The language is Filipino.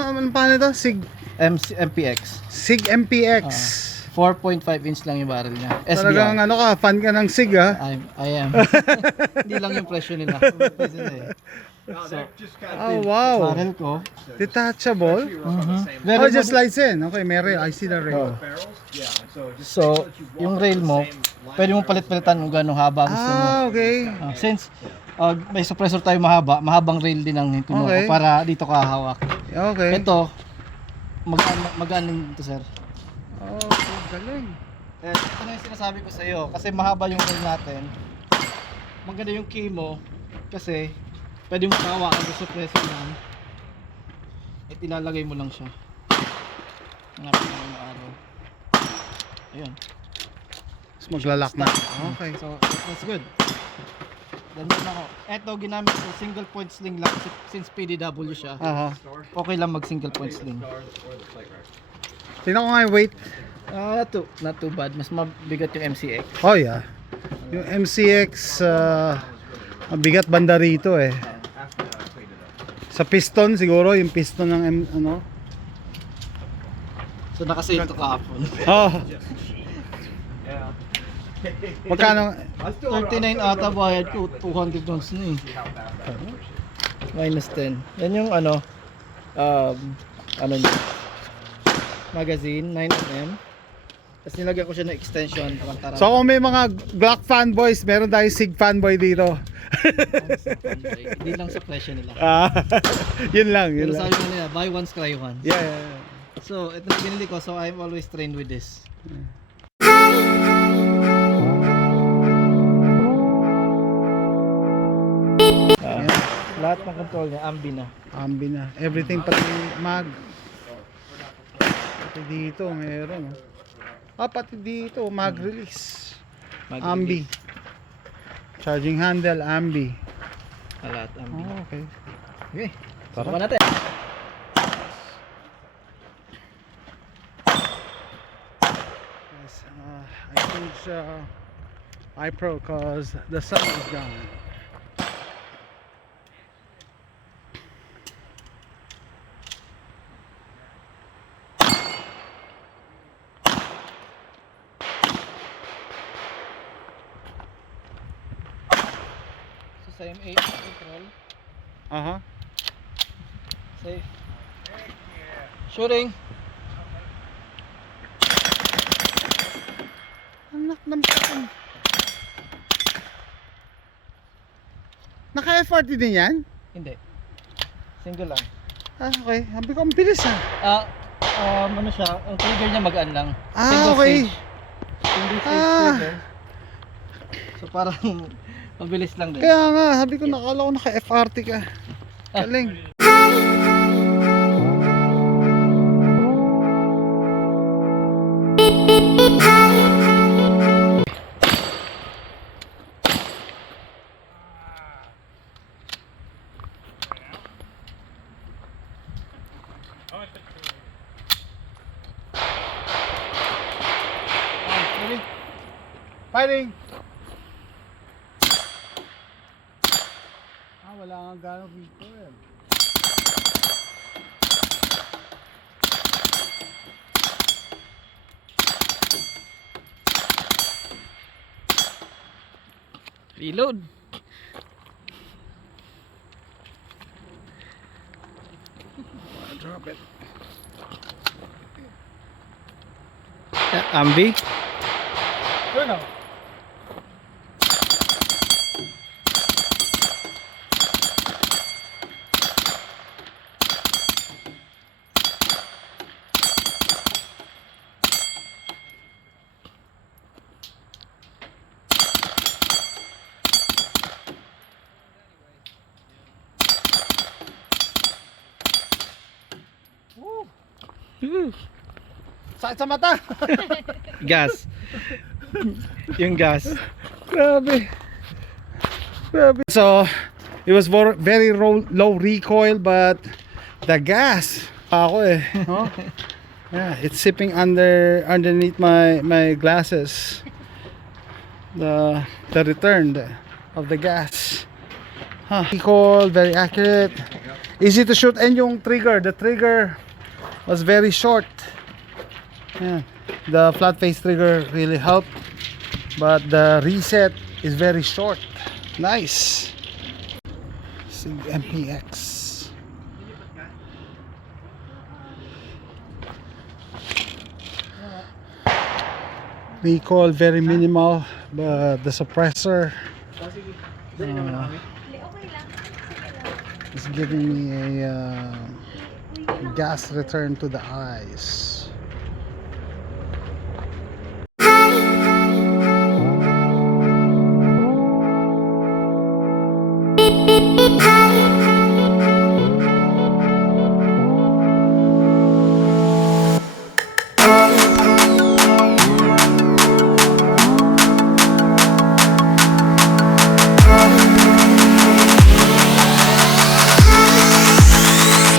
ano pa nito? MPX. SIG MPX. 4.5 inch lang yung barrel niya. Talagang SBR. ano ka, fan ka ng SIG ha? I am. Hindi lang yung presyo nila. So, Oh wow. barrel ko. Detachable. Very Oh, it just good. slides in. Okay, may rail. I see the rail. So, yung rail mo, pwede mo palit-palitan kung gano'ng haba gusto mo. Okay. Since may suppressor tayo mahabang rail din ang kinuha Okay. ko para dito ka hawak. Okay. Ito, magaan din ito, sir. Oh, galing. Ito na yung sinasabi ko sa iyo kasi mahaba yung rail natin. Maganda yung key mo kasi pwede mo hawakan yung suppressor lang. At ilalagay mo lang siya. Hanapin mo yung araw. Ayun. Tapos maglalak na. Okay. So, that's good. Then ako. Ito ginamit ko single point sling lang since PDW siya. Aha. Okay lang mag single point sling. Tingnan ko nga yung weight. Not too bad. Mas mabigat yung MCX. Oh yeah. Yung MCX, mabigat banda rito eh. Sa piston siguro, yung piston ng ano. So nakasale to kahapon. Oh. Magkano? 39 ata bayad ko. 200 dons na eh. Minus 10. Yan yung ano niya. Magazine 9mm. Tapos nilagyan ko siya ng extension. So kung may mga Glock fanboys, meron tayong SIG fanboy dito. Hindi lang sa presyo nila. Yun lang, yun Pero lang. sabi mo nila, buy once, cry once. Yeah, yeah, yeah. So, ito na binili ko. So, I'm always trained with this. Lahat ng control niya, ambi na. Ambi na. Everything pati mag. Pati dito meron. Pati dito mag release. Ambi. Charging handle, ambi. Lahat, ambi. Oh, okay. Okay. Tara. Subukan natin. Yes, I changed iPro because the sun is gone. So, sa M8 control. Aha. Safe. Shooting. Anak ng patang. Naka-FRT din yan? Hindi. Single lang. Okay. Sabi ko, ang bilis Ano siya, ang trigger niya magaan lang. Okay. Single stage trigger. So parang mabilis lang din. Kaya nga, sabi ko, nakala ko naka-FRT ka. Galing. Fighting! Wala nga gano'ng recoil. Reload. Drop it. Ambi. Turn out. Sakit sa mata. Gas. Yung gas. Grabe. Grabe. So, it was very low recoil, but the gas. Ako eh. Huh? Yeah, it's sipping underneath my glasses. The return of the gas. Recoil, very accurate. Easy to shoot, and yung trigger, the trigger was very short. Yeah. The flat face trigger really helped, but the reset is very short. Nice. Sig MPX. Recoil very minimal, but the suppressor is giving me a gas return to the eyes.